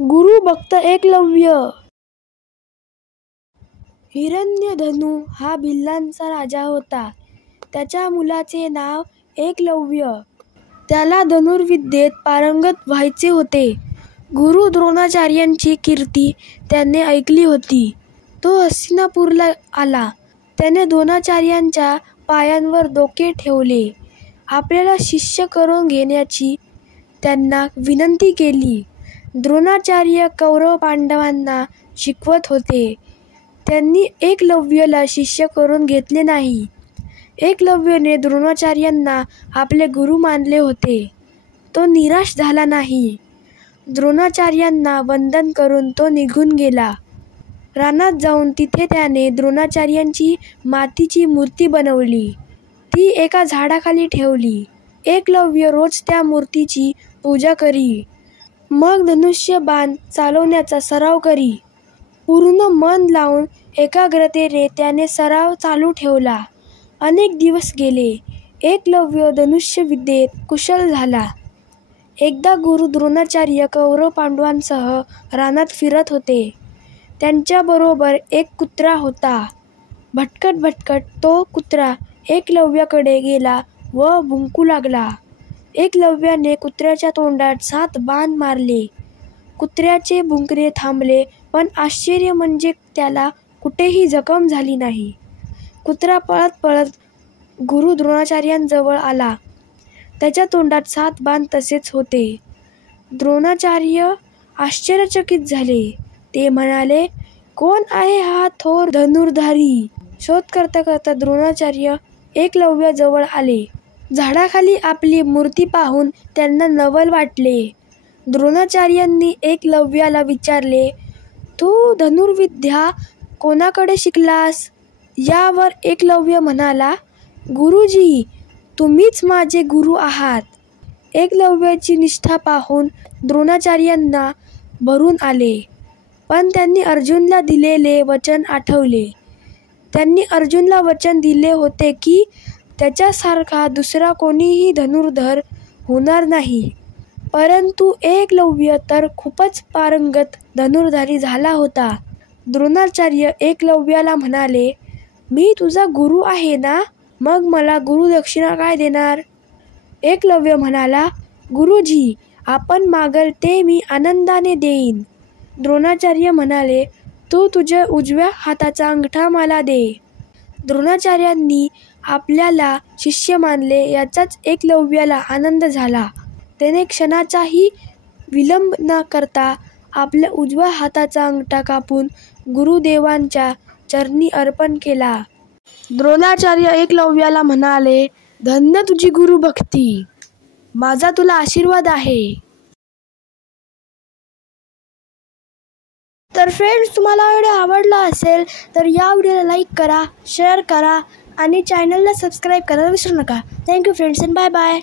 गुरु भक्त एकलव्य. हिरण्यधनु हा भिल्लांचा राजा होता. त्याच्या मुलाचे नाव एकलव्य. त्याला धनुर्विद्येत पारंगत व्हायचे होते. गुरु द्रोणाचार्यांची कीर्ती त्याने ऐकली होती. तो हस्तिनापूरला आला. त्याने द्रोणाचार्यांच्या पायांवर डोके ठेवले. आपल्याला शिष्य करून घेण्याची त्यांना विनंती केली. द्रोणाचार्य कौरव पांडवांना शिकवत होते. त्यांनी एकलव्याला शिष्य करून घेतले नाही. एकलव्याने द्रोणाचार्यांना आपले गुरु मानले होते. तो निराश झाला नाही. द्रोणाचार्यांना वंदन करून तो निघून गेला. रानात जाऊन तिथे त्याने द्रोणाचार्यांची मातीची मूर्ती बनवली. ती एका झाडाखाली ठेवली. एकलव्य रोज त्या मूर्तीची पूजा करी. मग धनुष्य बाण चालवण्याचा सराव करी. पूर्ण मन लावून एकाग्रतेने त्याने सराव चालू ठेवला. अनेक दिवस गेले. एकलव्य धनुष्यविद्येत कुशल झाला. एकदा गुरु द्रोणाचार्य कौरव पांडवांसह रानात फिरत होते. त्यांच्याबरोबर एक कुत्रा होता. भटकत भटकत तो कुत्रा एकलव्याकडे गेला व भुंकू लागला. एकलव्याने कुत्र्याच्या तोंडात 7 बाण मारले. कुत्र्याचे भुंकणे थांबले, पण आश्चर्य म्हणजे त्याला कुठेही जखम झाली नाही. कुत्रा पळत पळत गुरु द्रोणाचार्यांजवळ आला. त्याच्या तोंडात 7 बाण तसेच होते. द्रोणाचार्य आश्चर्यचकित झाले. ते म्हणाले, कोण आहे हा थोर धनुर्धारी? शोध करता करता द्रोणाचार्य एकलव्याजवळ आले. झाडाखाली आपली मूर्ती पाहून त्यांना नवल वाटले. द्रोणाचार्यांनी एकलव्याला विचारले, तू धनुर्विद्या कोणाकडे शिकलास? यावर एकलव्य म्हणाला, गुरुजी, तुम्हीच माझे गुरु आहात. एकलव्याची निष्ठा पाहून द्रोणाचार्यांना भरून आले. पण त्यांनी अर्जुनला दिलेले वचन आठवले. त्यांनी अर्जुनला वचन दिले होते की त्याच्यासारखा दुसरा कोणीही धनुर्धर होणार नाही. परंतु एकलव्य तर खूपच पारंगत धनुर्धारी झाला होता. द्रोणाचार्य एकलव्याला म्हणाले, मी तुझा गुरु आहे ना, मग मला गुरुदक्षिणा काय देणार? एकलव्य म्हणाला, गुरुजी, आपण मागल ते मी आनंदाने देईन. द्रोणाचार्य म्हणाले, तू तुझ्या उजव्या हाताचा अंगठा मला दे. द्रोणाचार्यांनी आपल्याला शिष्य मानले याचाच एकलव्याला आनंद झाला. त्याने क्षणाचाही विलंब न करता आपल्या उजव्या हाताचा अंगठा कापून गुरुदेवांच्या चरणी अर्पण केला. द्रोणाचार्य एकलव्याला म्हणाले, धन्य तुझी गुरुभक्ती. माझा तुला आशीर्वाद आहे. तर फ्रेंड्स, तुम्हाला व्हिडिओ आवडला असेल तर या व्हिडिओला लाईक करा, शेअर करा आणि चॅनलला सबस्क्राईब करायला विसरू नका. Thank you friends and bye bye.